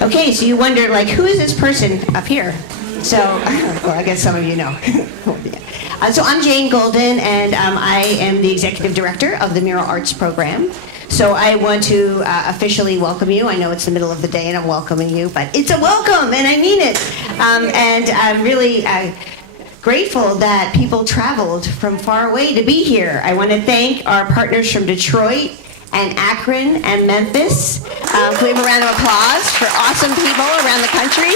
Okay, so you wonder, like, who is this person up here? So, well, I guess some of you know. So I'm Jane Golden, and I am the Executive Director of the Mural Arts Program. So I want to officially welcome you. I know it's the middle of the day and I'm welcoming you, but it's a welcome, and I mean it. And I'm really grateful that people traveled from far away to be here. I want to thank our partners from Detroit and Akron and Memphis. Can we have a round of applause for awesome people around the country?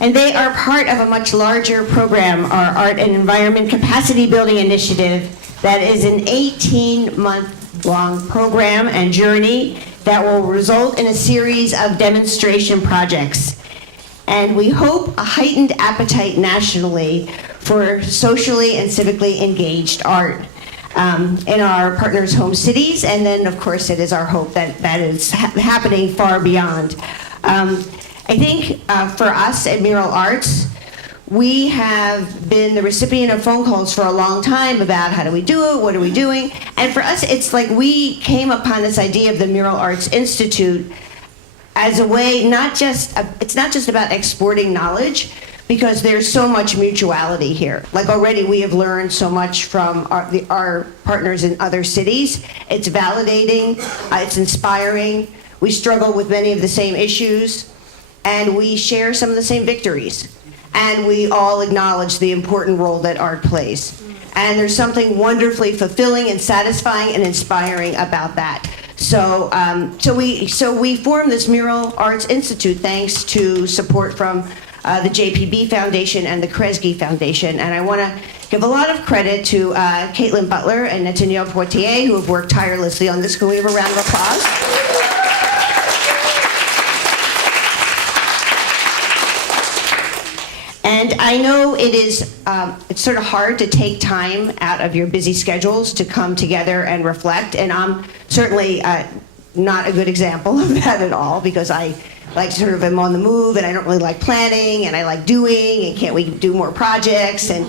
And they are part of a much larger program, our Art and Environment Capacity Building Initiative, that is an 18-month-long program and journey that will result in a series of demonstration projects. And we hope a heightened appetite nationally for socially and civically engaged art in our partners' home cities, and then, of course, it is our hope that that is happening far beyond. I think for us at Mural Arts, we have been the recipient of phone calls for a long time about how do we do it, what are we doing, and for us, it's like we came upon this idea of the Mural Arts Institute as a way, it's not just about exporting knowledge, because there's so much mutuality here. Like already we have learned so much from our partners in other cities. It's validating, it's inspiring. We struggle with many of the same issues, and we share some of the same victories. And we all acknowledge the important role that art plays. And there's something wonderfully fulfilling and satisfying and inspiring about that. So we formed this Mural Arts Institute thanks to support from the JPB Foundation and the Kresge Foundation. And I want to give a lot of credit to Caitlin Butler and Nathaniel Poitier, who have worked tirelessly on this. Can we have a round of applause? And I know it's sort of hard to take time out of your busy schedules to come together and reflect, and I'm certainly not a good example of that at all, because I sort of am on the move, and I don't really like planning, and I like doing, and can't we do more projects, and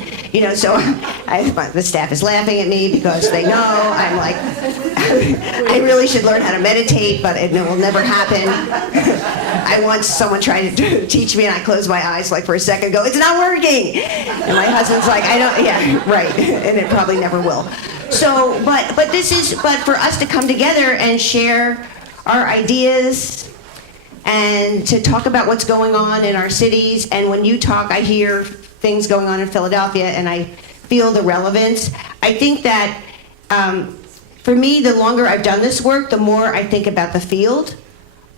so the staff is laughing at me because they know I'm like, I really should learn how to meditate, but it will never happen. I once someone tried to teach me, and I closed my eyes like for a second and go, it's not working, and my husband's like, yeah, right, and it probably never will. So, but for us to come together and share our ideas, and to talk about what's going on in our cities. And when you talk, I hear things going on in Philadelphia, and I feel the relevance. I think that for me, the longer I've done this work, the more I think about the field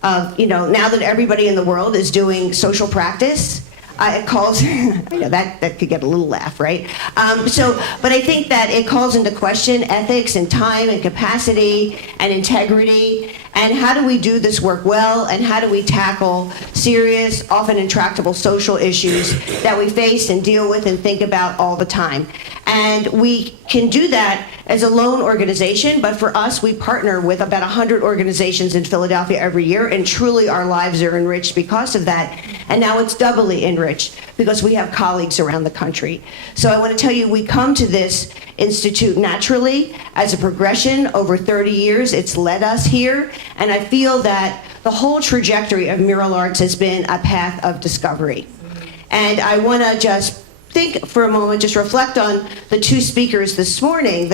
of, now that everybody in the world is doing social practice, it calls, I know that could get a little laugh, right? But I think that it calls into question ethics and time and capacity and integrity, and how do we do this work well, and how do we tackle serious, often intractable social issues that we face and deal with and think about all the time. And we can do that as a lone organization, but for us, we partner with about 100 organizations in Philadelphia every year, and truly our lives are enriched because of that. And now it's doubly enriched because we have colleagues around the country. So I want to tell you, we come to this institute naturally as a progression over 30 years. It's led us here, and I feel that the whole trajectory of Mural Arts has been a path of discovery. And I want to just think for a moment, just reflect on the two speakers this morning,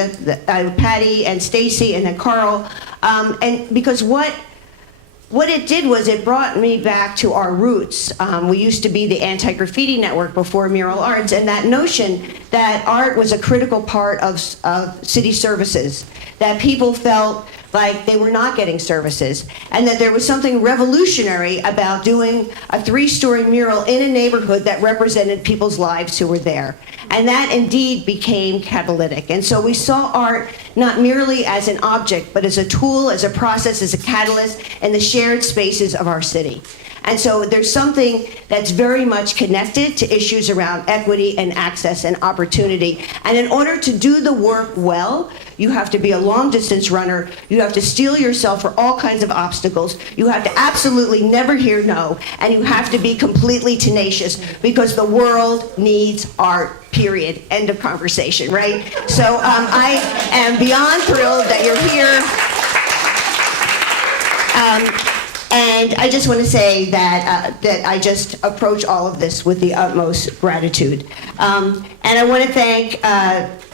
Patty and Stacy, and then Carl, and because what it did was it brought me back to our roots. We used to be the Anti-Graffiti Network before Mural Arts, and that notion that art was a critical part of city services, that people felt like they were not getting services, and that there was something revolutionary about doing a 3-story mural in a neighborhood that represented people's lives who were there. And that indeed became catalytic. And so we saw art not merely as an object, but as a tool, as a process, as a catalyst in the shared spaces of our city. And so there's something that's very much connected to issues around equity and access and opportunity. And in order to do the work well, you have to be a long-distance runner. You have to steel yourself for all kinds of obstacles. You have to absolutely never hear no. And you have to be completely tenacious, because the world needs art, period. End of conversation, right? So I am beyond thrilled that you're here. And I just want to say that that I just approach all of this with the utmost gratitude. And I want to thank,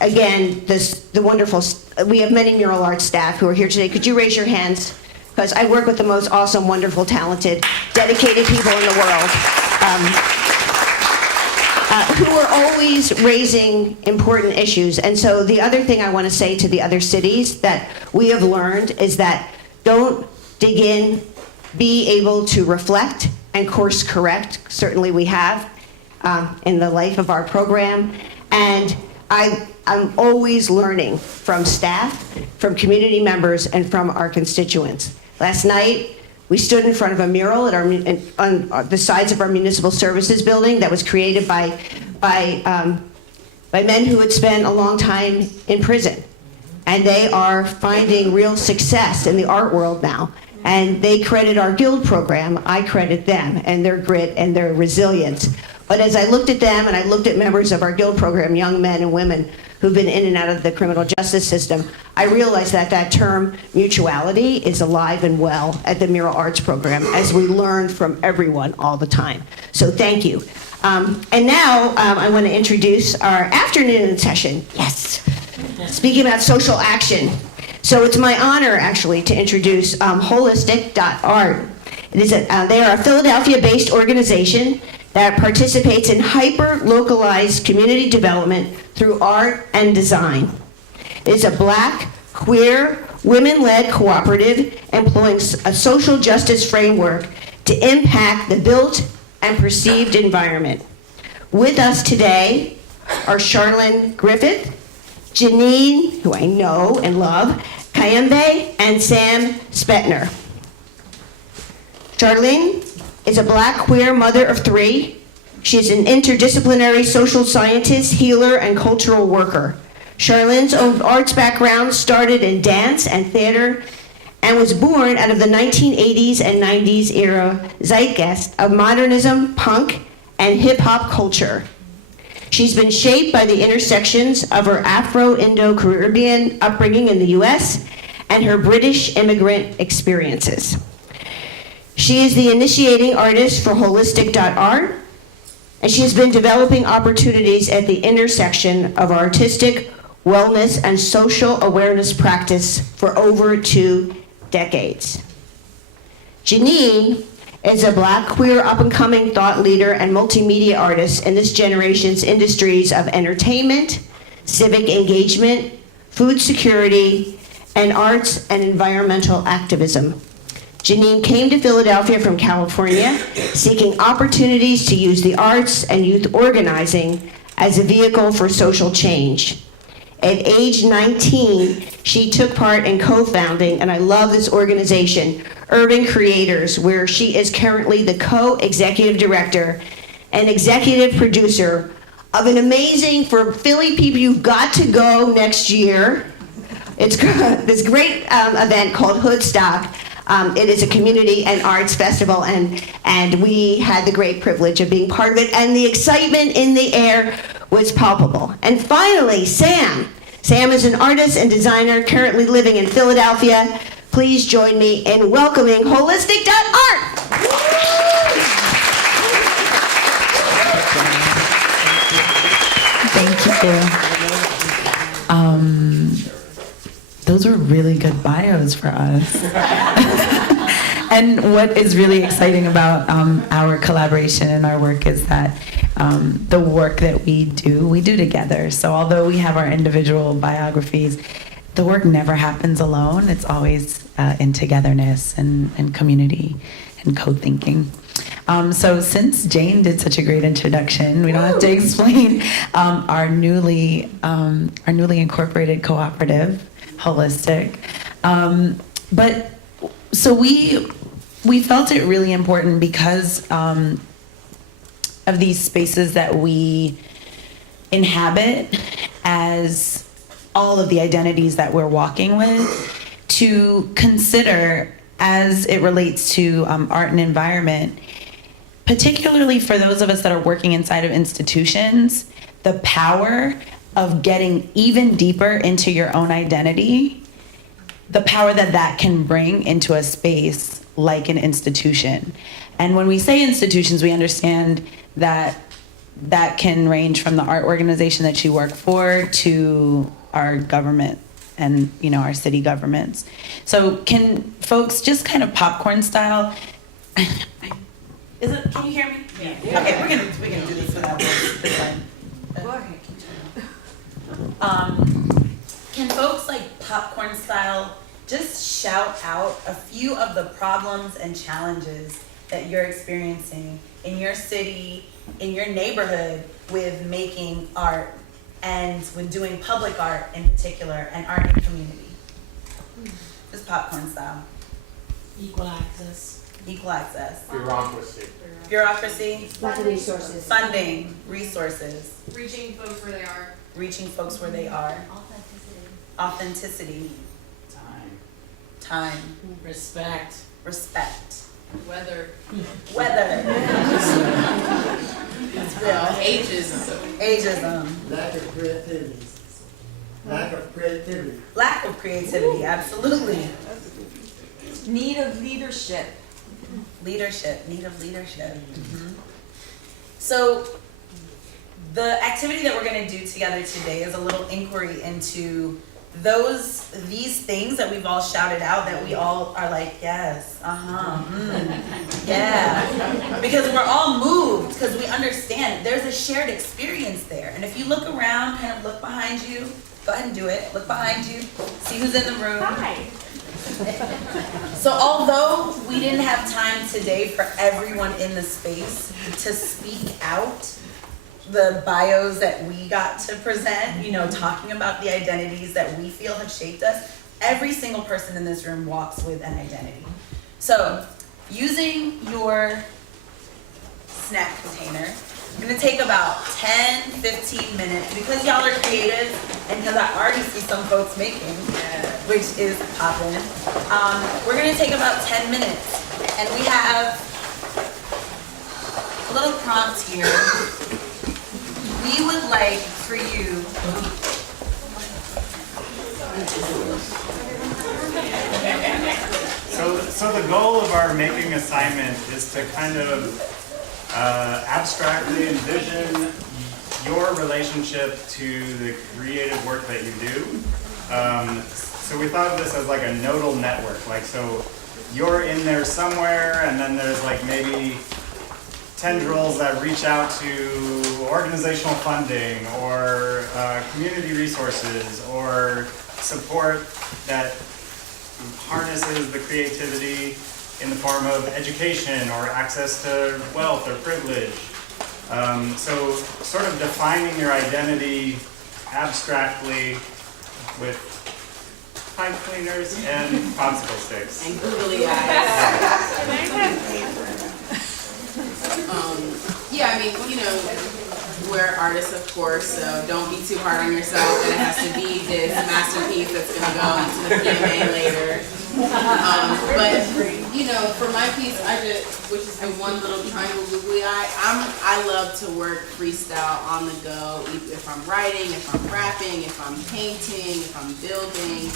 again, the wonderful, we have many mural arts staff who are here today. Could you raise your hands? Because I work with the most awesome, wonderful, talented, dedicated people in the world. Who are always raising important issues. And so the other thing I want to say to the other cities that we have learned is that don't dig in, be able to reflect and course correct. Certainly we have in the life of our program. And I'm always learning from staff, from community members, and from our constituents. Last night, we stood in front of a mural at on the sides of our municipal services building that was created by men who had spent a long time in prison. And they are finding real success in the art world now. And they credit our guild program, I credit them and their grit and their resilience. But as I looked at them and I looked at members of our guild program, young men and women who've been in and out of the criminal justice system, I realized that that term mutuality is alive and well at the Mural Arts program as we learn from everyone all the time. So thank you. And now I want to introduce our afternoon session. Yes. Speaking about social action. So it's my honor, actually, to introduce Holistic.art. They are a Philadelphia-based organization that participates in hyper-localized community development through art and design. It is a Black, queer, women-led cooperative employing a social justice framework to impact the built and perceived environment. With us today are Charlene Griffith, Janine, who I know and love, Kayembe, and Sam Spetner. Charlene is a Black queer mother of 3. She is an interdisciplinary social scientist, healer, and cultural worker. Charlene's own arts background started in dance and theater and was born out of the 1980s and 90s era zeitgeist of modernism, punk, and hip-hop culture. She's been shaped by the intersections of her Afro-Indo-Caribbean upbringing in the US and her British immigrant experiences. She is the initiating artist for Holistic.art, and she has been developing opportunities at the intersection of artistic, wellness, and social awareness practice for over 2 decades. Janine is a Black, queer, up-and-coming thought leader and multimedia artist in this generation's industries of entertainment, civic engagement, food security, and arts and environmental activism. Janine came to Philadelphia from California, seeking opportunities to use the arts and youth organizing as a vehicle for social change. At age 19, she took part in co-founding, and I love this organization, Urban Creators, where she is currently the co-executive director and executive producer of an amazing, for Philly people, you've got to go next year. It's this great event called Hoodstock. It is a community and arts festival, and we had the great privilege of being part of it, and the excitement in the air was palpable. And finally, Sam. Sam is an artist and designer currently living in Philadelphia. Please join me in welcoming Holistic.art. Thank you. Those were really good bios for us. And what is really exciting about our collaboration and our work is that the work that we do together. So although we have our individual biographies, the work never happens alone. It's always in togetherness and community and co-thinking. So since Jane did such a great introduction, we don't have to explain our newly incorporated cooperative, Holistic. But so we felt it really important because of these spaces that we inhabit as all of the identities that we're walking with, to consider as it relates to art and environment, particularly for those of us that are working inside of institutions, the power of getting even deeper into your own identity the power that that can bring into a space like an institution. And when we say institutions, we understand that that can range from the art organization that you work for to our government and, you know, our city governments. So can folks just kind of popcorn style? Can you hear me? Yeah. Okay, we're gonna do this without this one. Go ahead. Can folks like popcorn style just shout out a few of the problems and challenges that you're experiencing in your city, in your neighborhood with making art and with doing public art in particular and art in community? Just popcorn style. Equal access. Equal access. Bureaucracy. Bureaucracy. Resources. Funding. Resources. Reaching folks where they are. Reaching folks where they are. Authenticity. Time. Respect. Respect. Weather. Weather. It's real. Ageism. Ageism. Lack of creativity. Lack of creativity. Lack of creativity, absolutely. Need of leadership. Leadership, need of leadership. Mhm. So the activity that we're going to do together today is a little inquiry into these things that we've all shouted out that we all are like, yes, yeah. Because we're all moved, because we understand there's a shared experience there. And if you look around, kind of look behind you, go ahead and do it. Look behind you, see who's in the room. Hi. So although we didn't have time today for everyone in the space to speak out the bios that we got to present, you know, talking about the identities that we feel have shaped us, every single person in this room walks with an identity. So using your snack container, I'm gonna take about 10, 15 minutes, because y'all are creative and because I already see some folks making, which is poppin'. We're gonna take about 10 minutes, and we have a little prompt here. We would like for you So the goal of our making assignment is to kind of abstractly envision your relationship to the creative work that you do. So we thought of this as like a nodal network. Like, so you're in there somewhere, and then there's like maybe tendrils that reach out to organizational funding or community resources or support that harnesses the creativity in the form of education or access to wealth or privilege. So sort of defining your identity abstractly with pipe cleaners and popsicle sticks. And googly eyes. Yeah, I mean, you know, we're artists, of course, so don't be too hard on yourself that it has to be this masterpiece that's going to go into the PMA later. But, you know, for my piece, which is the one little triangle googly eye, I love to work freestyle on the go, if I'm writing, if I'm rapping, if I'm painting, if I'm building.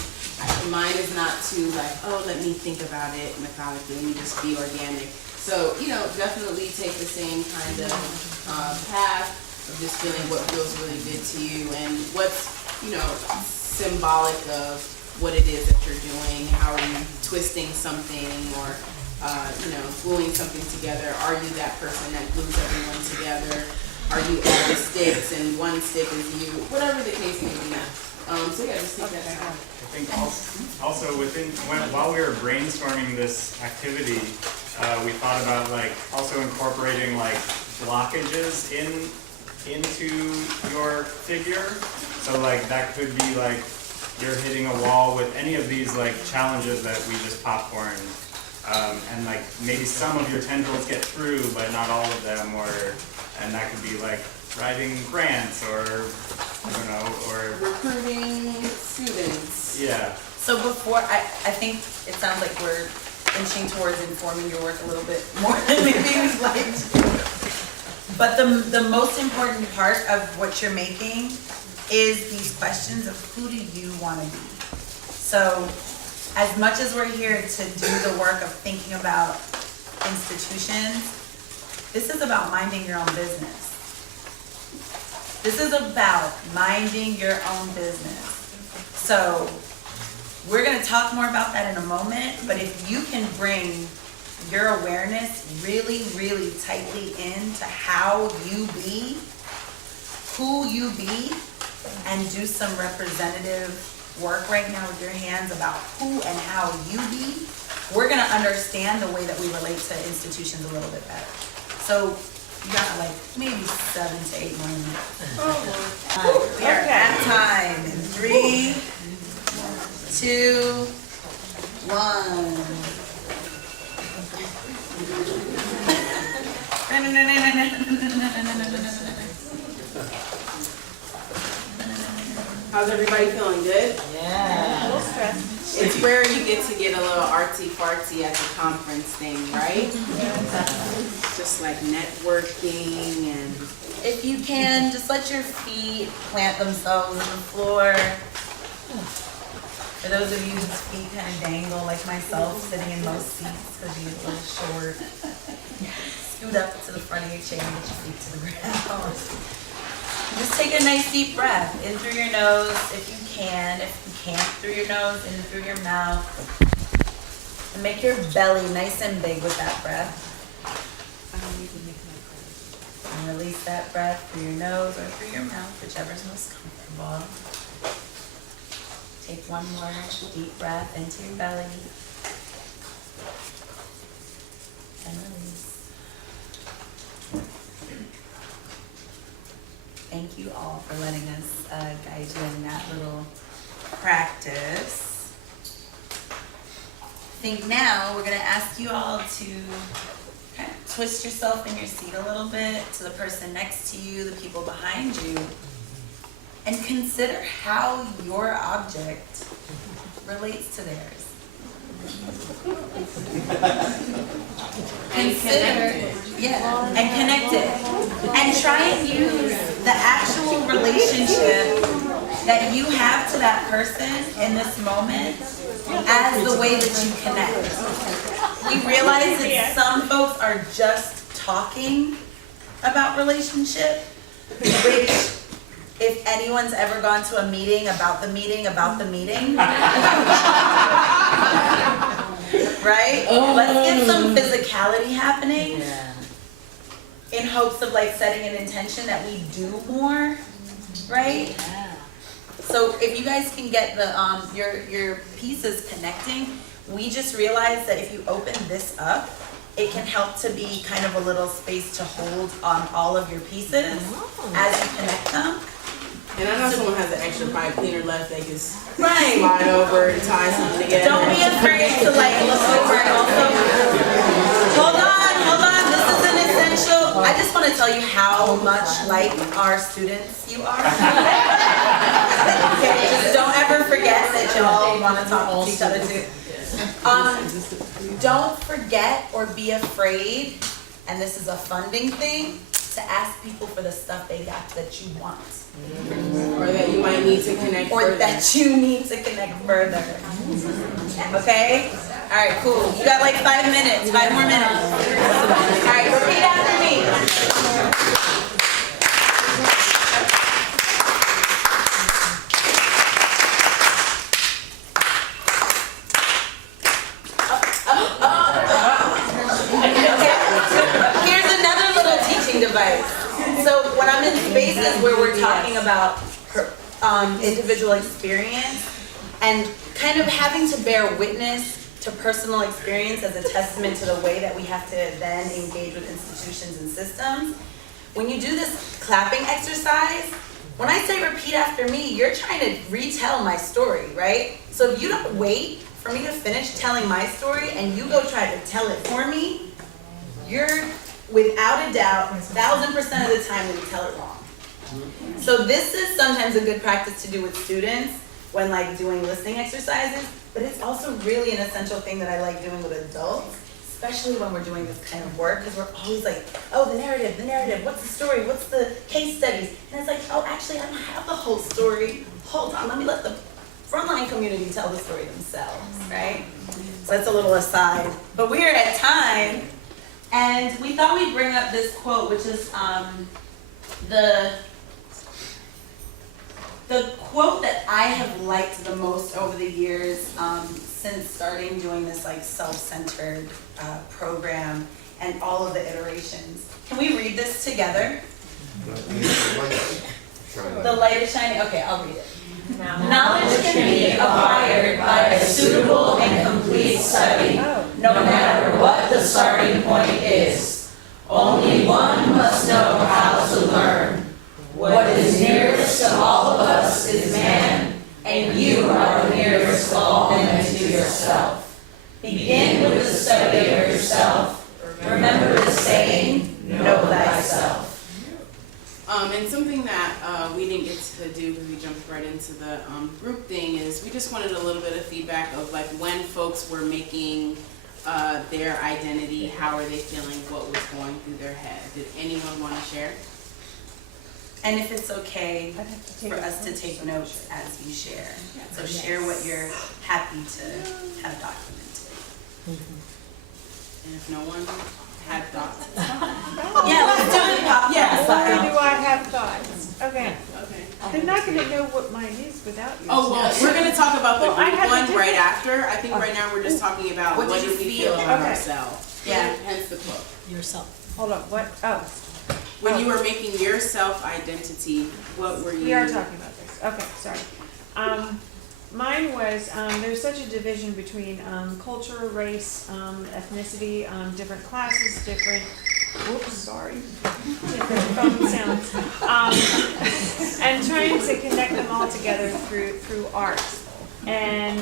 Mine is not too like, oh, let me think about it methodically, let me just be organic. So, you know, definitely take the same kind of path of just feeling what feels really good to you and what's, you know, symbolic of what it is that you're doing. How are you twisting something or, you know, gluing something together? Are you that person that glues everyone together? Are you all the sticks and one stick is you? Whatever the case may be. So yeah, just take that out. I think also while we were brainstorming this activity, we thought about like also incorporating like blockages into your figure. So like that could be like you're hitting a wall with any of these like challenges that we just popcorned, and like maybe some of your tendrils get through, but not all of them, and that could be like writing grants or I don't know, or Recruiting students. yeah. So before, I think it sounds like we're inching towards informing your work a little bit more than maybe we'd like to. But the most important part of what you're making is these questions of who do you want to be? So as much as we're here to do the work of thinking about institutions, this is about minding your own business. This is about minding your own business. So we're gonna talk more about that in a moment, but if you can bring your awareness really, really tightly into how you be, who you be, and do some representative work right now with your hands about who and how you be, we're gonna understand the way that we relate to institutions a little bit better. So you got like maybe 7 to 8 more minutes. We are at time in 3, 2, 1. How's everybody feeling? Good? Yeah. It's rare you get to get a little artsy-fartsy at the conference thing, right? Just like networking and... If you can, just let your feet plant themselves on the floor. For those of you whose feet kind of dangle, like myself, sitting in most seats because you're a little short, scoot up to the front of your chair and get your feet to the ground. Just take a nice deep breath in through your nose if you can. If you can't, through your nose, in through your mouth. And make your belly nice and big with that breath. And release that breath through your nose or through your mouth, whichever's most comfortable. Take one more deep breath into your belly. And release. Thank you all for letting us guide you in that little practice. I think now we're gonna ask you all to kind of twist yourself in your seat a little bit to the person next to you, the people behind you, and consider how your object relates to theirs. And connect it. And try and use the actual relationship that you have to that person in this moment as the way that you connect. We realize that some folks are just talking about relationship, which if anyone's ever gone to a meeting about the meeting, right? Let's get some physicality happening in hopes of like setting an intention that we do more, right? So if you guys can get the your pieces connecting, we just realized that if you open this up, it can help to be kind of a little space to hold on all of your pieces as you connect them. And I know someone has an extra pipe cleaner left, they can Right. slide over and tie something together. Don't be afraid to like look over and also, hold on, this is an essential. I just want to tell you how much like our students you are. Okay, just don't ever forget that y'all want to talk to each other too. Don't forget or be afraid, and this is a funding thing, to ask people for the stuff they got that you want. Or that you might need to connect Or further. that you need to connect further. Okay? All right, cool. You got like 5 minutes, 5 more minutes. All right, repeat after me. Here's another little teaching device. So when I'm in spaces where we're talking about individual experience and kind of having to bear witness to personal experience as a testament to the way that we have to then engage with institutions and systems, when you do this clapping exercise, when I say repeat after me, you're trying to retell my story, right? So if you don't wait for me to finish telling my story and you go try to tell it for me, you're without a doubt, 1,000% of the time when you tell it wrong. So this is sometimes a good practice to do with students when like doing listening exercises, but it's also really an essential thing that I like doing with adults, especially when we're doing this kind of work, because we're always like, oh, the narrative, what's the story, what's the case studies? And it's like, oh, actually, I don't have the whole story. Hold on, let me let the frontline community tell the story themselves, right? So that's a little aside. But we are at time, and we thought we'd bring up this quote, which is the quote that I have liked the most over the years since starting doing this like self-centered program and all of the iterations. Can we read this together? The light is shining. Okay, I'll read it. Knowledge can be acquired by a suitable and complete study, no matter what the starting point is. Only one must know how to learn. What is nearest to all of us is man, and you are nearest of all men to yourself. Begin with the study of yourself. Remember the saying, know thyself. And something that we didn't get to do because we jumped right into the group thing is we just wanted a little bit of feedback of like when folks were making their identity, how are they feeling, what was going through their head. Did anyone want to share? And if it's okay for us to take notes as you share. So share what you're happy to have documented. And if no one had thoughts, it's Yeah, let's do it popcorn Yeah. style. Why do I have thoughts? Okay. okay. They're not gonna know what mine is without you. Oh, well, we're going to talk about the Well, I group have a one right different- after. I think right now we're just talking about What what did did you we feel? feel about Okay. ourselves. Yeah. Hence the quote. Hold on, what? Oh, When you were making your self-identity, what were you? we are talking about this. Okay, sorry. Mine was, there's such a division between, culture, race, ethnicity, different classes, different, whoops, sorry, different phone sounds. And trying to connect them all together through art. And,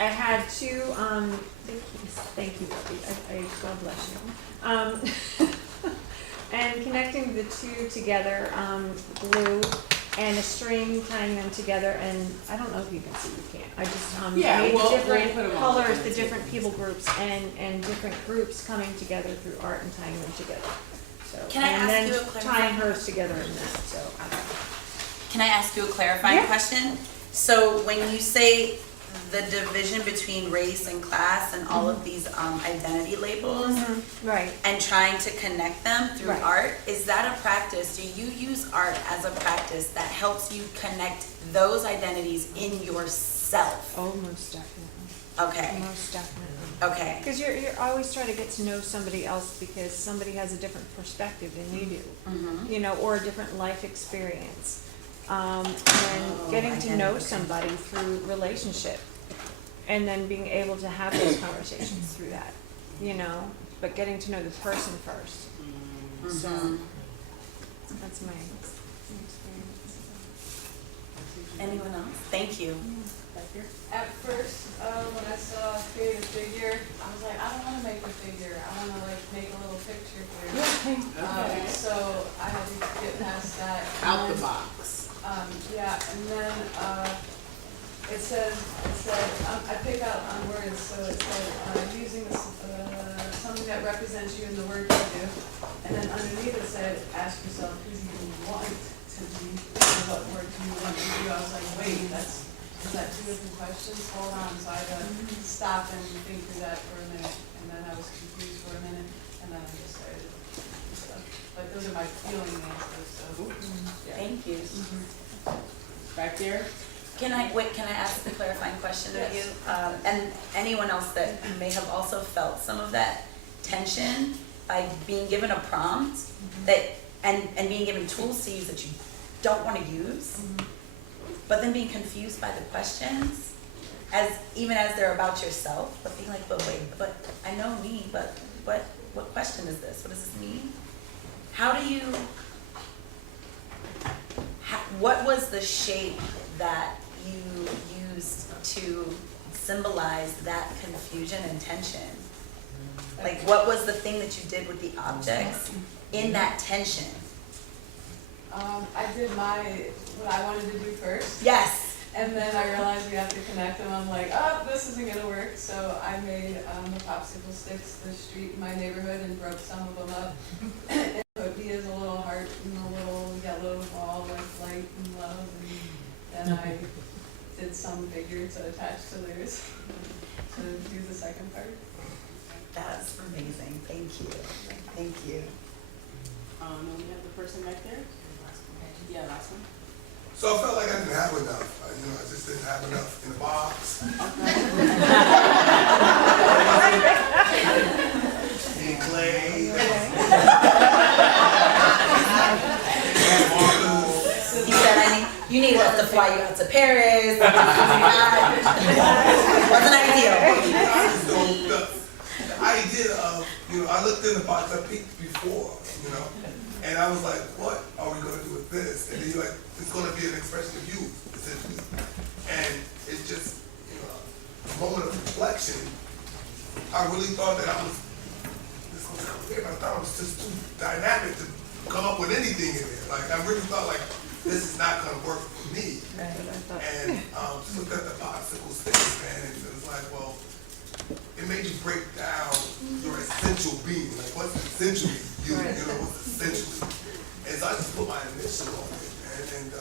I had two, thank you, Bobby, God bless you. And connecting the two together, glue and a string, tying them together, and I don't know if you can see, you can't. I just Yeah, made we'll different put 'em all colors, together the too. different people groups, and different groups coming together through art and tying them together. So, Can I and ask you a then clarifying- tying hers together in that. So Can I ask you a clarifying Yeah. question? So when you say the division between race and class and all of these identity labels right. and trying to connect them through Right. art, is that a practice? Do you use art as a practice that helps you connect those identities in yourself? Oh, most definitely. Okay, Most definitely. okay. Because you're always trying to get to know somebody else because somebody has a different perspective than you do, Mhm. you know, or a different life experience. And getting to know identity. somebody through relationship, and then being able to have those conversations through that, you know, but getting to know the person first. So Mhm. that's my experience. Anyone else? Thank you. At first, when I saw create a figure, I was like, I don't want to make a figure. I want to like make a little picture here. Okay. So I had to get past that. Out And the then, box. Yeah, and then it said I pick out on words. So it said using something that represents you in the work you do, and then underneath it said, ask yourself who do you want to be, and what work do you want to do. I was like, wait, is that two different questions? Hold on. So I had to stop and think through that for a minute, and then I was confused for a minute, and then I just started. So, but those are my feeling answers. So yeah. Thank you. Back there? Can I ask a clarifying question of you? Yes. And anyone else that may have also felt some of that tension by being given a prompt that and being given tools to use that you don't want to use, but then being confused by the questions, even as they're about yourself, but being like, but wait, but I know me, but what question is this? What does this mean? How do you? What was the shape that you used to symbolize that confusion and tension? Like, what was the thing that you did with the objects in that tension? I did what I wanted to do first, Yes. and then I realized we have to connect them. I'm like, oh, this isn't gonna work. So I made the popsicle sticks, the street in my neighborhood, and broke some of them up. And put me as a little heart and a little yellow ball with light and love, and then I did some figure to attach to theirs, to do the second part. That's amazing. Thank you. Thank you. And we have the person back there. Yeah, last one. So I felt like I didn't have enough. I just didn't have enough in the box. And clay. And markers. He said, you need us to fly you out to Paris. Wasn't ideal. The idea of, I looked in the box, I peeked before, and I was like, what are we gonna do with this? And then you're like, it's gonna be an expression of you, essentially. And it's just, a moment of reflection. I really thought that this was kind of weird, I thought it was just too dynamic to come up with anything in there. Like, I really thought like, this is not gonna work for me. And just looked at the popsicle sticks, man, and it was like, well, it made you break down your essential being. Like, what's essentially you? What's essentially? And so I just put my initial on it, man. And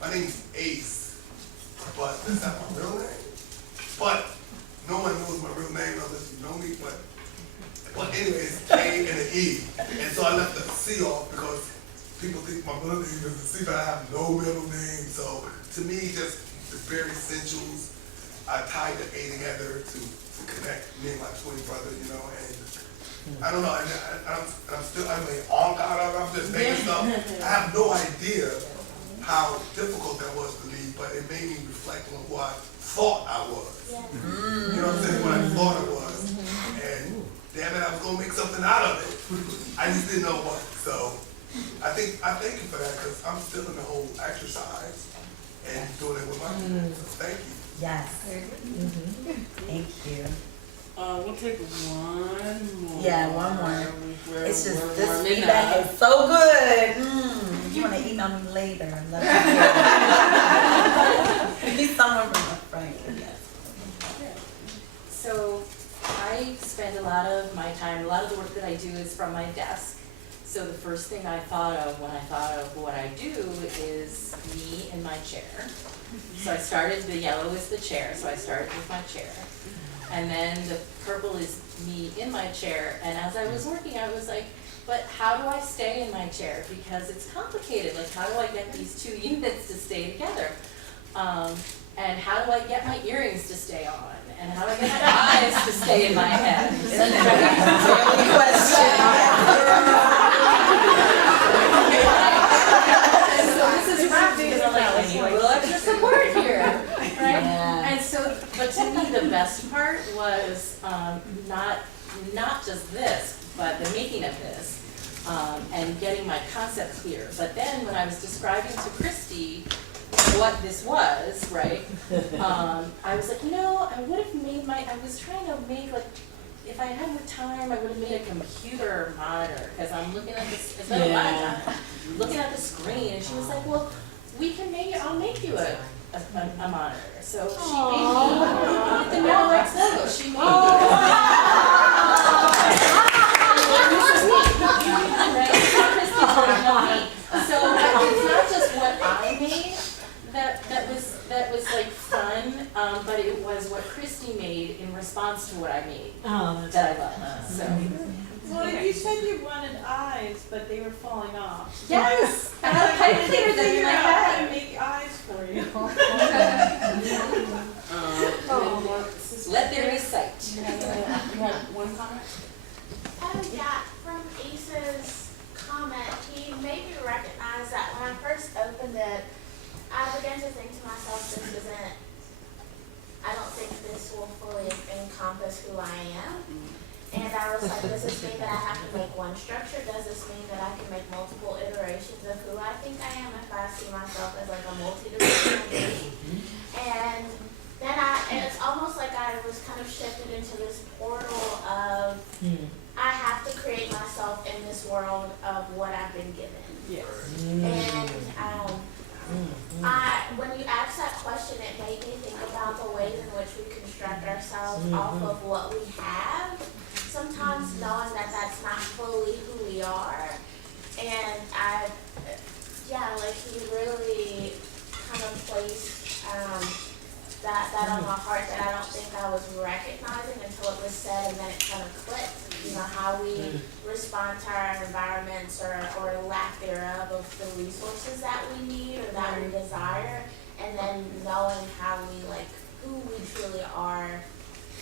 my name's Ace, but that's not my real name. But no one knows my real name unless you know me. But anyways, A and an E. And so I left the C off because people think my middle name is a C, but I have no middle name. So to me, just the very essentials. I tied the A together to connect me and my twin brother, and I don't know, I'm like on God, I'm just making stuff. I have no idea how difficult that was for me, but it made me reflect on who I thought I was. You know what I'm saying? What I thought I was. And damn it, I was gonna make something out of it. I just didn't know what. So I thank you for that, because I'm still in the whole exercise and doing it with my kids. So thank you. Yes. Thank you. We'll take one more. Yeah, one more. It's just we're this warming feedback up. is so good. You want to email me later? I'd love to hear. Need someone from the front. Yes. So I spend a lot of my time, a lot of the work that I do is from my desk. So the first thing I thought of when I thought of what I do is me in my chair. So I started, the yellow is the chair, so I started with my chair. And then the purple is me in my chair, and as I was working, I was like, but how do I stay in my chair? Because it's complicated, like how do I get these two units to stay together? And how do I get my earrings to stay on? And how do I get my eyes to stay in my head? Isn't it a question? This is rough because I'm like, I need a little extra support here, right? Yeah. And so, but to me, the best part was not just this, but the making of this, and getting my concept clear. But then when I was describing to Christy what this was, right, I was like, I would have made I was trying to make like, if I had more time, I would have made a computer monitor, because I'm looking at this, it's been a lot of time, looking at the screen, and she was like, well, I'll make you a monitor. So she made me, with the Mural logo, she made me. So it's not just what I made that was like fun, but it was what Christy made in response to what I made that I loved. So. Well, you said you wanted eyes, but they were falling off. Yes, I had a pipe cleaner thing in my How to head. make eyes for you. Let there be sight. You have one comment? Yeah, from Ace's comment, he made me recognize that when I first opened it, I began to think to myself, I don't think this will fully encompass who I am. And I was like, does this mean that I have to make one structure? Does this mean that I can make multiple iterations of who I think I am if I see myself as like a multi-dimensional being? And then it's almost like I was kind of shifted into this portal of I have to create myself in this world of what I've been given. Yes. And when you asked that question, it made me think about the ways in which we construct ourselves off of what we have, sometimes knowing that that's not fully who we are. And he really kind in place, that on my heart that I don't think I was recognizing until it was said, and then it kind of clicked. You know, how we respond to our environments or lack thereof of the resources that we need or that we desire, and then knowing how we, like, who we truly are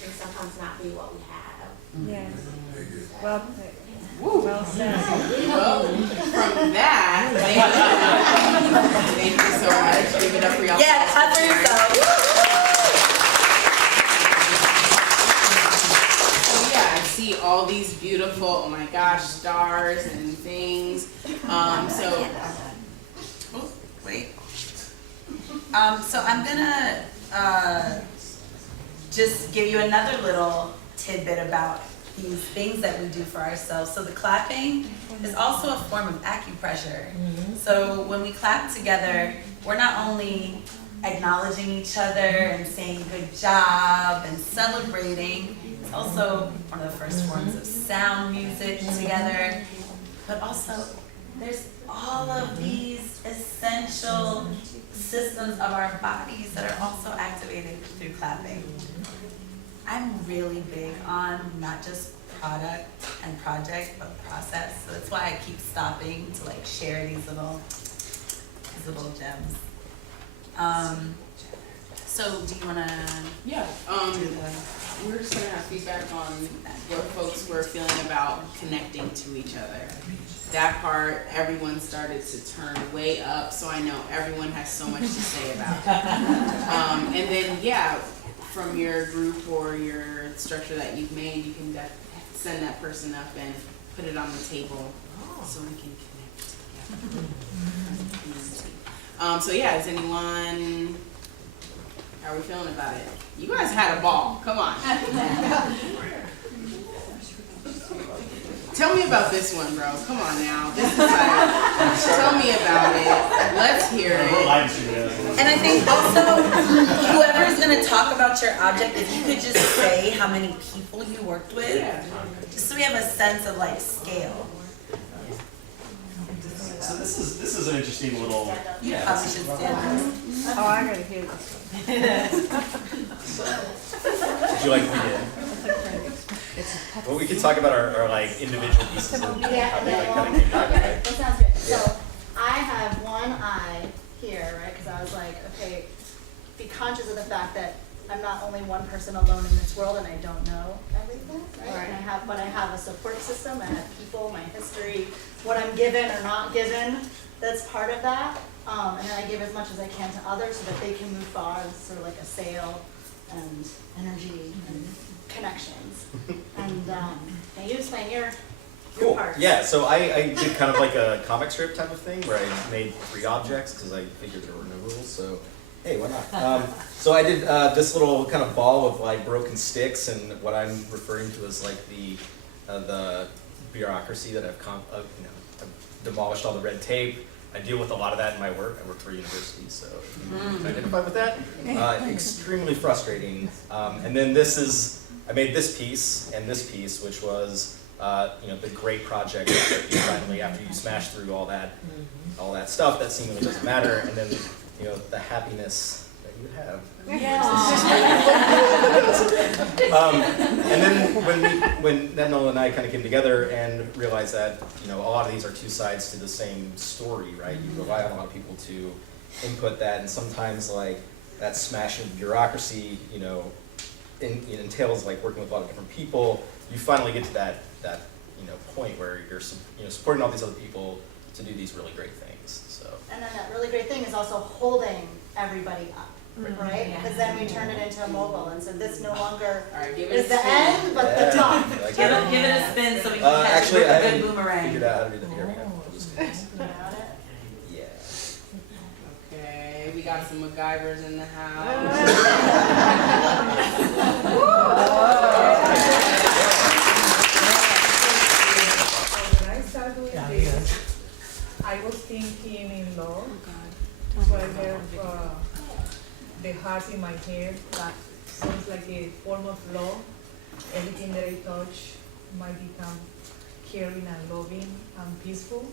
can sometimes not be what we have. Yes. Well, well said. Well, from that, thank you so much. Give it up for y'all. Yeah, clap for yourself. So yeah, I see all these beautiful, oh my gosh, stars and things. So I'm gonna just give you another little tidbit about these things that we do for ourselves. So the clapping is also a form of acupressure. So when we clap together, we're not only acknowledging each other and saying good job and celebrating, it's also one of the first forms of sound music together, but also there's all of these essential systems of our bodies that are also activated through clapping. I'm really big on not just product and project, but process. So that's why I keep stopping to like share these little gems. So do you wanna? Yeah. We're just gonna have feedback on what folks were feeling about connecting to each other. That part, everyone started to turn way up, so I know everyone has so much to say about it. And then, yeah, from your group or your structure that you've made, you can send that person up and put it on the table so we can connect together as a community. So yeah, is anyone, how are we feeling about it? You guys had a ball, come on. Tell me about this one, bro. Come on now. This is like, tell me about it. Let's hear it. And I think also, whoever's gonna talk about your object, if you could just say how many people you worked with, just so we have a sense of like scale. So this is an interesting little. You probably should stand. Oh, I gotta hear this. Would you like to begin? Well, we could talk about our like individual pieces and how they like kind of came together. That sounds good. Yeah. So I have one eye here, right? Because I was like, okay, be conscious of the fact that I'm not only one person alone in this world, and I don't know everything, right? Right. But I have a support system. I have people, my history, what I'm given or not given. That's part of that. And then I give as much as I can to others so that they can move forward. It's sort of like a sail and energy and connections. And can you explain your Cool. part? Yeah. So I did kind of like a comic strip type of thing where I made 3 objects because I figured there were no rules. So hey, why not? So I did this little kind of ball of like broken sticks and what I'm referring to as like the bureaucracy that I've I've demolished all the red tape. I deal with a lot of that in my work. I work for a university, so you identify with that. Extremely frustrating. And then I made this piece and this piece, which was the great project that you finally, after you smash through all that stuff that seemingly doesn't matter, and then the happiness that you would have. And then when Nednell and I kind of came together and realized that a lot of these are 2 sides to the same story, right? You rely on a lot of people to input that, and sometimes like that smashing bureaucracy, it entails like working with a lot of different people. You finally get to that point where you're supporting all these other people to do these really great things. So. And then that really great thing is also holding everybody up, right? Because then we turn it into a mobile, and so this no longer is the end, but the top. Give it a spin so we can catch actually, a good boomerang. Figured out how to do that here. Got it? Yeah. Okay, we got some MacGyvers in the house. When I started doing this, I was thinking in law. So I have the heart in my head that sounds like a form of law. Everything that I touch might become caring and loving and peaceful.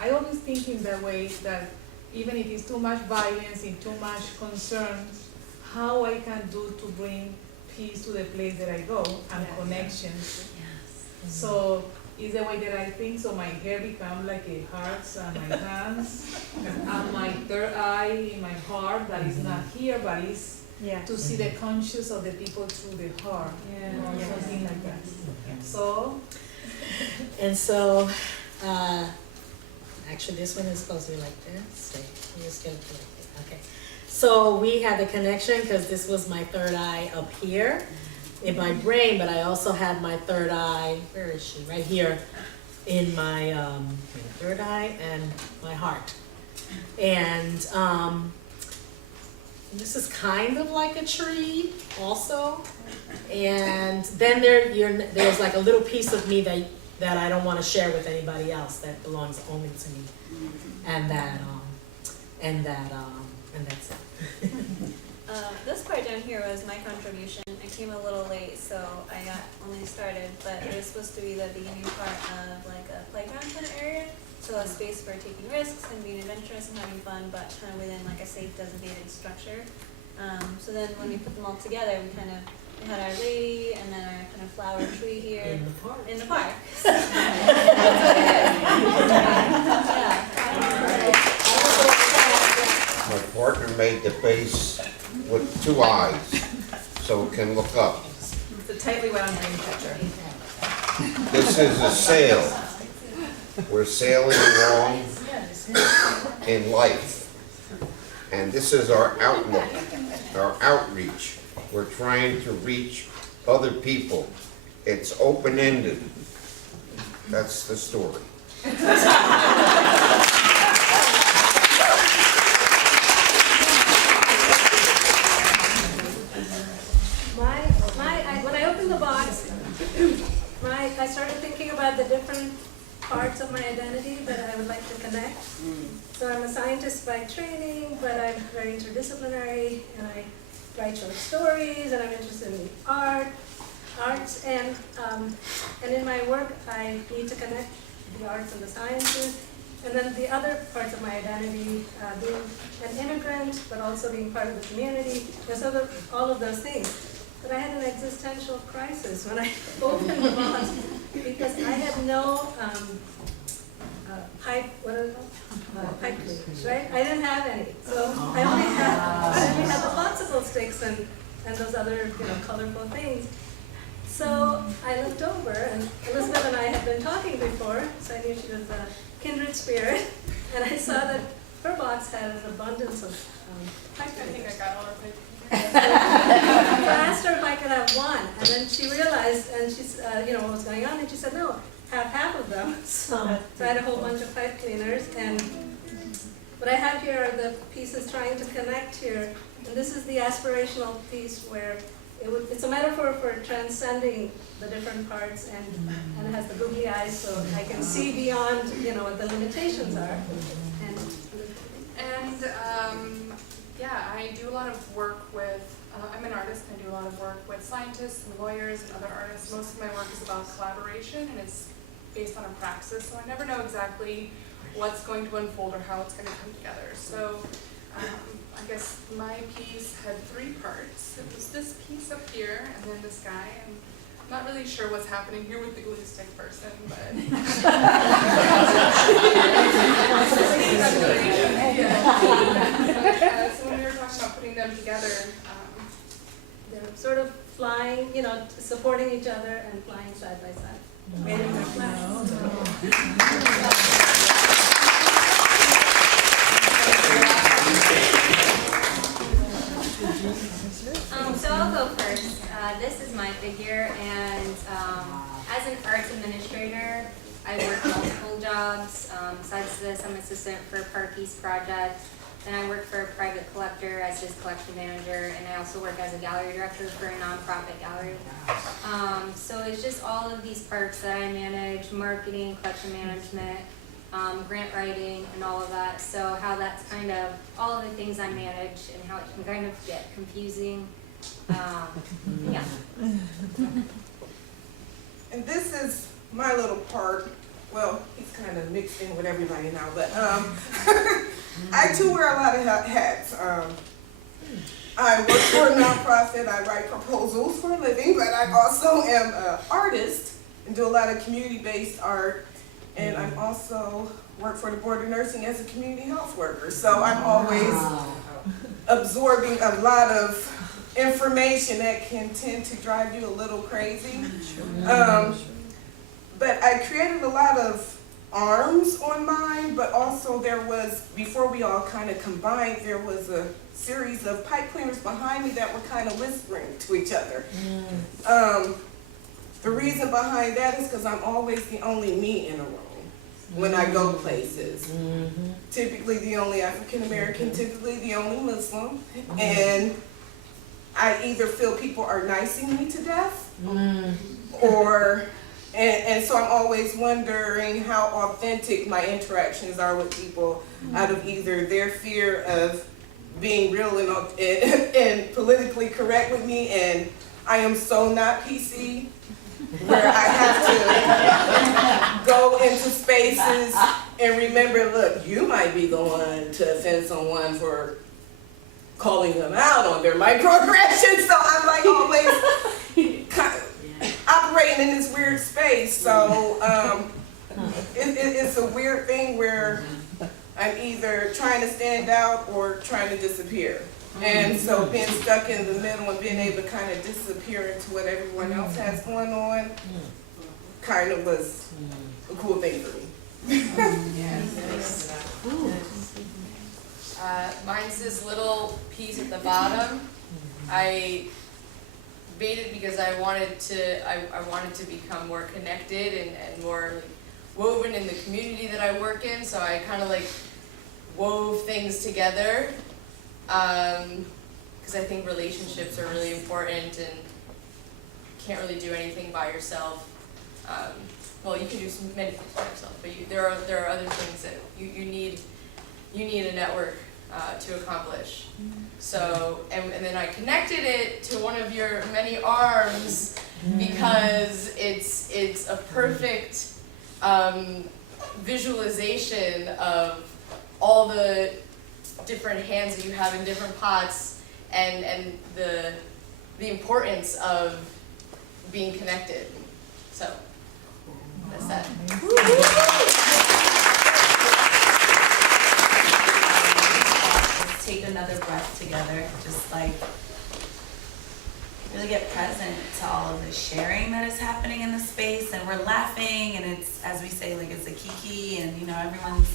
I always think in that way that even if it's too much violence and too much concern, how I can do to bring peace to the place that I go and connections. So it's the way that I think, so my hair become like a hearts and my hands and my third eye in my heart that is not here but is to see the conscious of the people through the heart, or something like that. So, and so, actually this one is supposed to be like this. You just gotta put it like that. Okay. So we had the connection because this was my third eye up here in my brain, but I also had my third eye, where is she? Right here in my third eye and my heart. And this is kind of like a tree also. And then there's like a little piece of me that I don't want to share with anybody else, that belongs only to me. And that's it. This part down here was my contribution. I came a little late, so I got only started, but it was supposed to be the beginning part of like a playground kind of area. So a space for taking risks and being adventurous and having fun, but kind of within like a safe designated structure. So then when we put them all together, we had Our Lady and then our kind of flower tree here. In the park. In the park. My partner made the base with 2 eyes, so it can look up. It's a tightly wound green picture. This is a sail. We're sailing along in life. And this is our outlook, our outreach. We're trying to reach other people. It's open-ended. That's the story. When I opened the box, I started thinking about the different parts of my identity that I would like to connect. So I'm a scientist by training, but I'm very interdisciplinary, and I write short stories, and I'm interested in arts, and in my work I need to connect the arts and the sciences, and then the other parts of my identity, being an immigrant, but also being part of the community, so all of those things. But I had an existential crisis when I opened the box because I had no pipe cleaners, right? I didn't have any, so I only had the popsicle sticks and those other colorful things. So I looked over, and Elizabeth and I had been talking before, so I knew she was a kindred spirit, and I saw that her box had an abundance of pipe cleaners. I think I got all her pipe. So I asked her if I could have one, and then she realized, and she's, what was going on, and she said, no, have half of them. So I had a whole bunch of pipe cleaners, and what I have here are the pieces trying to connect here, and this is the aspirational piece where it's a metaphor for transcending the different parts, and it has the googly eyes, so I can see beyond, what the limitations are. I do a lot of work with, I'm an artist, and I do a lot of work with scientists and lawyers and other artists. Most of my work is about collaboration, and it's based on a praxis, so I never know exactly what's going to unfold or how it's going to come together. So I guess my piece had 3 parts. It was this piece up here, and then this guy, and I'm not really sure what's happening here with the glue stick person, but so when we were talking about putting them together, they're sort of flying, supporting each other and flying side by side, waving their flags. So I'll go first. This is my figure, and as an arts administrator, I work multiple jobs. Besides this, I'm assistant for a Park East project. Then I work for a private collector as his collection manager, and I also work as a gallery director for a nonprofit gallery. So it's just all of these parks that I manage: marketing, collection management, grant writing, and all of that. So how that's kind of all of the things I manage, and how it can kind of get confusing. Yeah. And this is my little part. Well, he's kind of mixed in with everybody now, but I too wear a lot of hats. I work for a nonprofit. I write proposals for a living, but I also am an artist and do a lot of community-based art. And I'm also work for the Board of Nursing as a community health worker. So I'm always absorbing a lot of information that can tend to drive you a little crazy. But I created a lot of arms on mine, but also there was, before we all kind of combined, there was a series of pipe cleaners behind me that were kind of whispering to each other. The reason behind that is because I'm always the only me in a room when I go places. Typically the only African American, typically the only Muslim, and I either feel people are nicing me to death, or, and so I'm always wondering how authentic my interactions are with people out of either their fear of being real and politically correct with me, and I am so not PC, where I have to go into spaces and remember, look, you might be the one to offend someone for calling them out on their microaggressions. So I'm like always kind of operating in this weird space. So it's a weird thing where I'm either trying to stand out or trying to disappear. And so being stuck in the middle and being able to kind of disappear into what everyone else has going on kind of was a cool thing for me. Mine's this little piece at the bottom. I made it because I wanted to become more connected and more like woven in the community that I work in. So I kind of like wove things together. Because I think relationships are really important and can't really do anything by yourself. Well, you can do many things by yourself, but there are other things that you need a network to accomplish. So, and then I connected it to one of your many arms because it's a perfect visualization of all the different hands that you have in different pots and the importance of being connected. So that's that. Let's take another breath together, just like really get present to all of the sharing that is happening in the space, and we're laughing, and it's, as we say, like it's a kiki, and you know, everyone's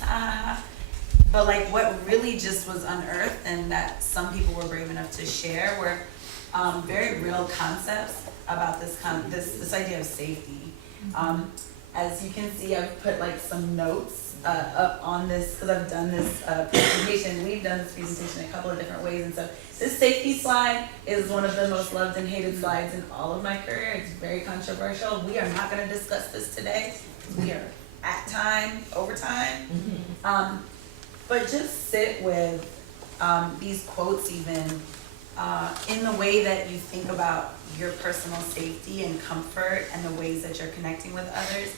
but like what really just was unearthed and that some people were brave enough to share were very real concepts about this idea of safety. As you can see, I've put like some notes up on this because I've done this presentation. We've done this presentation a couple of different ways, and so this safety slide is one of the most loved and hated slides in all of my career. It's very controversial. We are not going to discuss this today. We are at overtime. But just sit with these quotes even in the way that you think about your personal safety and comfort and the ways that you're connecting with others.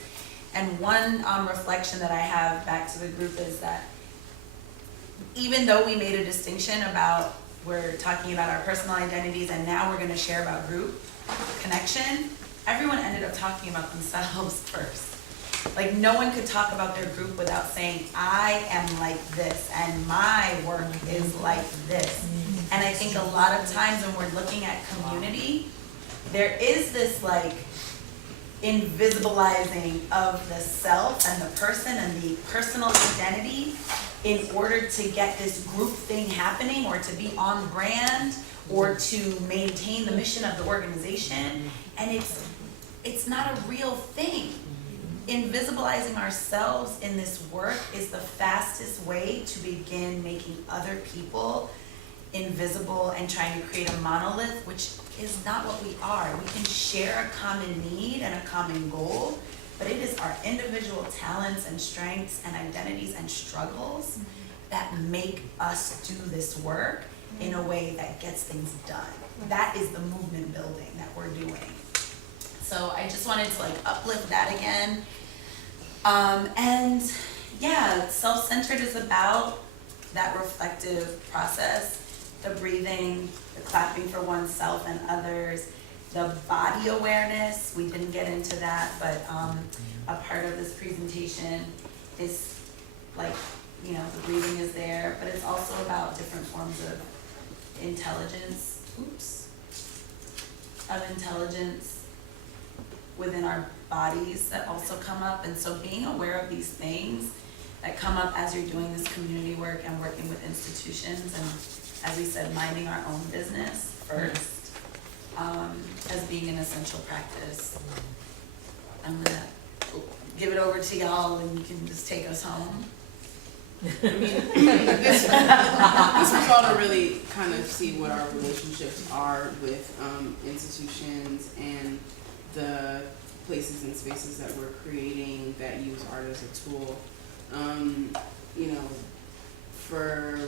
And one reflection that I have back to the group is that even though we made a distinction about we're talking about our personal identities and now we're going to share about group connection, everyone ended up talking about themselves first. Like no one could talk about their group without saying, I am like this and my work is like this. And I think a lot of times when we're looking at community, there is this like invisibilizing of the self and the person and the personal identity in order to get this group thing happening or to be on brand or to maintain the mission of the organization. And it's not a real thing. Invisibilizing ourselves in this work is the fastest way to begin making other people invisible and trying to create a monolith, which is not what we are. We can share a common need and a common goal, but it is our individual talents and strengths and identities and struggles that make us do this work in a way that gets things done. That is the movement building that we're doing. So I just wanted to like uplift that again. And yeah, self-centered is about that reflective process, the breathing, the clapping for oneself and others, the body awareness, we didn't get into that, but a part of this presentation is like, you know, the breathing is there, but it's also about different forms of intelligence, within our bodies that also come up. And so being aware of these things that come up as you're doing this community work and working with institutions, and as we said, minding our own business first, as being an essential practice. I'm gonna give it over to y'all and you can just take us home. I mean, this was all to really kind of see what our relationships are with institutions and the places and spaces that we're creating that use art as a tool. You know, for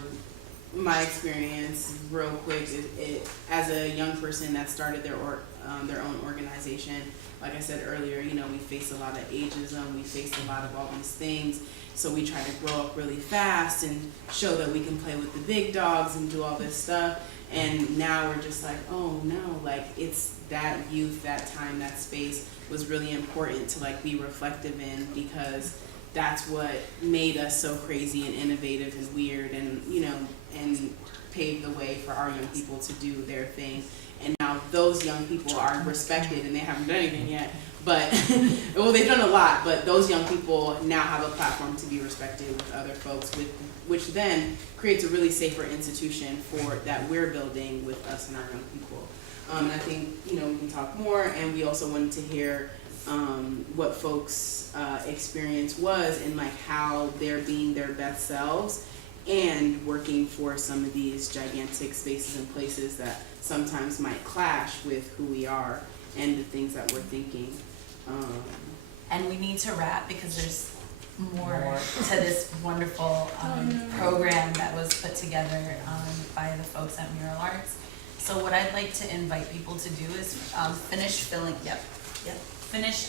my experience, real quick, it as a young person that started their own organization, like I said earlier, you know, we face a lot of ageism, we face a lot of all these things. So we try to grow up really fast and show that we can play with the big dogs and do all this stuff. And now we're just like, oh no, like it's that youth, that time, that space was really important to like be reflective in, because that's what made us so crazy and innovative and weird, and you know, and paved the way for our young people to do their thing. And now those young people are respected, and they haven't done anything yet, but well, they've done a lot, but those young people now have a platform to be respected with other folks, which then creates a really safer institution for that we're building with us and our young people. And I think, you know, we can talk more, and we also wanted to hear what folks' experience was and like how they're being their best selves and working for some of these gigantic spaces and places that sometimes might clash with who we are and the things that we're thinking. And we need to wrap because there's more to this wonderful program that was put together by the folks at Mural Arts. So what I'd like to invite people to do is finish filling, finish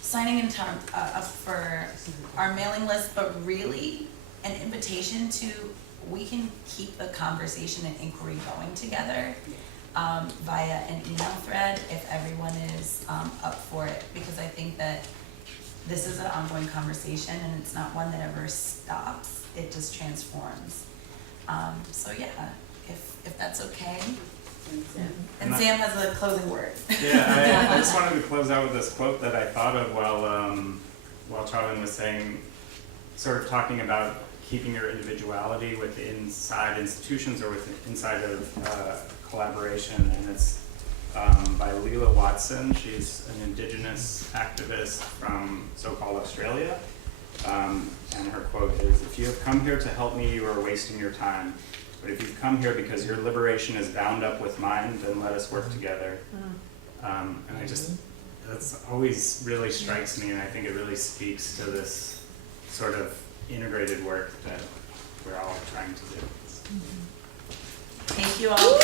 signing up for our mailing list, but really an invitation to, we can keep the conversation and inquiry going together via an email thread if everyone is up for it, because I think that this is an ongoing conversation and it's not one that ever stops, it just transforms. So yeah, if that's okay. And Sam has a closing word. Yeah, I just wanted to close out with this quote that I thought of while Charlene was saying, sort of talking about keeping your individuality with inside institutions or with inside of collaboration, and it's by Leela Watson. She's an indigenous activist from so-called Australia, and her quote is, "If you have come here to help me, you are wasting your time. But if you've come here because your liberation is bound up with mine, then let us work together." And I just, that's always really strikes me, and I think it really speaks to this sort of integrated work that we're all trying to do. Thank you all.